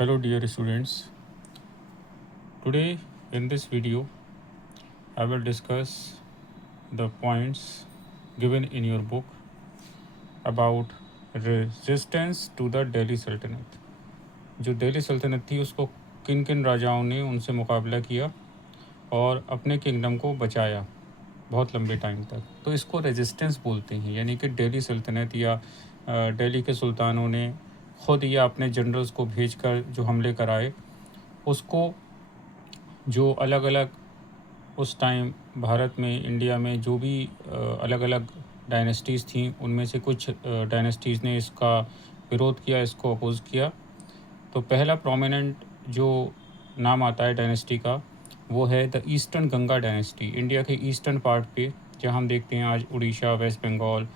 Hello dear students. Today in this video I will discuss the points given in your book about resistance to the Delhi Sultanate. जो दिल्ली सल्तनत थी उसको किन किन राजाओं ने उनसे मुकाबला किया और अपने किंगडम को बचाया बहुत लंबे टाइम तक, तो इसको रेजिस्टेंस बोलते हैं। यानी कि दिल्ली सल्तनत या दिल्ली के सुल्तानों ने ख़ुद या अपने जनरल्स को भेजकर जो हमले कराए, उसको जो अलग अलग उस टाइम भारत में, इंडिया में जो भी अलग अलग डायनेस्टीज़ थी, उनमें से कुछ डायनेस्टीज़ ने इसका विरोध किया, इसको अपोज़ किया। तो पहला प्रोमिनेंट जो नाम आता है डायनेस्टी का, वो है the eastern Ganga dynasty. India के ईस्टर्न पार्ट पे, जहाँ हम देखते हैं आज उड़ीसा, वेस्ट बंगाल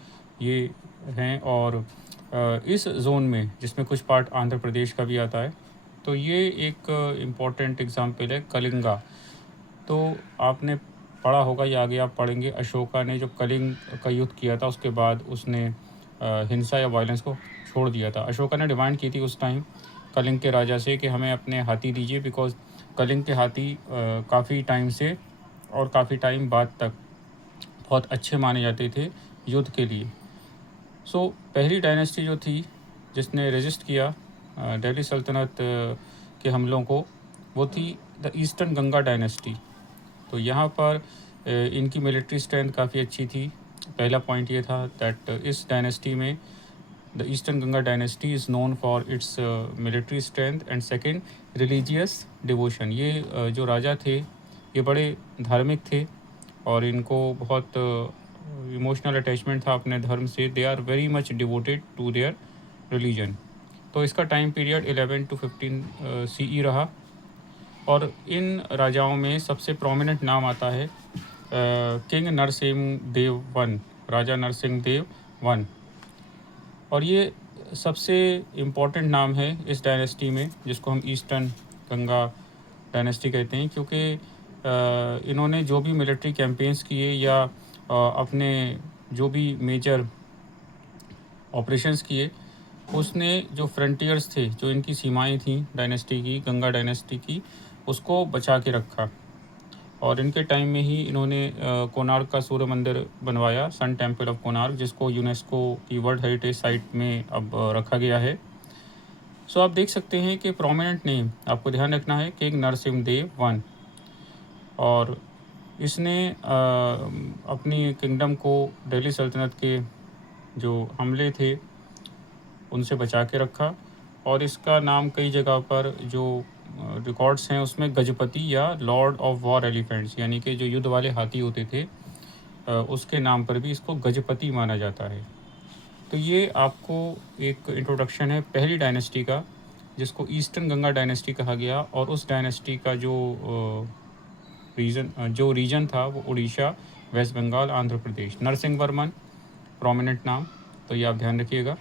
ये हैं, और इस जोन में जिसमें कुछ पार्ट आंध्र प्रदेश का भी आता है। तो ये एक इम्पॉर्टेंट एग्जांपल है कलिंगा। तो आपने पढ़ा होगा या आगे आप पढ़ेंगे, अशोका ने जो कलिंग का युद्ध किया था उसके बाद उसने हिंसा या वायलेंस को छोड़ दिया था। अशोका ने डिमांड की थी उस टाइम कलिंग के राजा से कि हमें अपने हाथी दीजिए, बिकॉज़ कलिंग के हाथी काफ़ी टाइम से और काफ़ी टाइम बाद तक बहुत अच्छे माने जाते थे युद्ध के लिए। सो पहली डायनेस्टी जो थी जिसने रेजिस्ट किया दिल्ली सल्तनत के हमलों को, वो थी द ईस्टर्न गंगा डायनेस्टी। तो यहाँ पर इनकी मिलिट्री स्ट्रेंथ काफ़ी अच्छी थी। पहला पॉइंट ये था दैट इस डायनेस्टी में the eastern Ganga dynasty is known for its military strength and second religious devotion. ये जो राजा थे ये बड़े धार्मिक थे और इनको बहुत इमोशनल अटैचमेंट था अपने धर्म से। They are very much devoted to their religion. तो इसका टाइम पीरियड 11 to 15 CE रहा। और इन राजाओं में सबसे प्रोमिनेंट नाम आता है किंग नरसिंह देव वन, राजा नरसिंह देव वन। और ये सबसे इम्पोर्टेंट नाम है इस डायनेस्टी में, जिसको हम ईस्टर्न गंगा डायनेस्टी कहते हैं, क्योंकि इन्होंने जो भी मिलिट्री कैंपेन्स किए या अपने जो भी मेजर ऑपरेशंस किए, उसने जो फ्रंटियर्स थे, जो इनकी सीमाएं थी डायनेस्टी की, गंगा डायनेस्टी की, उसको बचा के रखा। और इनके टाइम में ही इन्होंने कोणार्क का सूर्य मंदिर बनवाया, सन टेम्पल ऑफ कोणार्क, जिसको यूनेस्को की वर्ल्ड हेरिटेज साइट में अब रखा गया है। सो आप देख सकते हैं कि प्रोमिनेंट नेम आपको ध्यान रखना है, किंग नरसिंह देव वन। और इसने अपनी किंगडम को दिल्ली सल्तनत के जो हमले थे उनसे बचा के रखा। और इसका नाम कई जगह पर जो रिकॉर्ड्स हैं उसमें गजपति या लॉर्ड ऑफ वॉर एलिफेंट्स, यानी कि जो युद्ध वाले हाथी होते थे, उसके नाम पर भी इसको गजपति माना जाता है। तो ये आपको एक इंट्रोडक्शन है पहली डायनेस्टी का, जिसको ईस्टर्न गंगा डायनेस्टी कहा गया। और उस डायनेस्टी का जो रीजन था वो उड़ीसा, वेस्ट बंगाल, आंध्र प्रदेश। नरसिंह वर्मन प्रोमिनेंट नाम, तो ये आप ध्यान रखिएगा।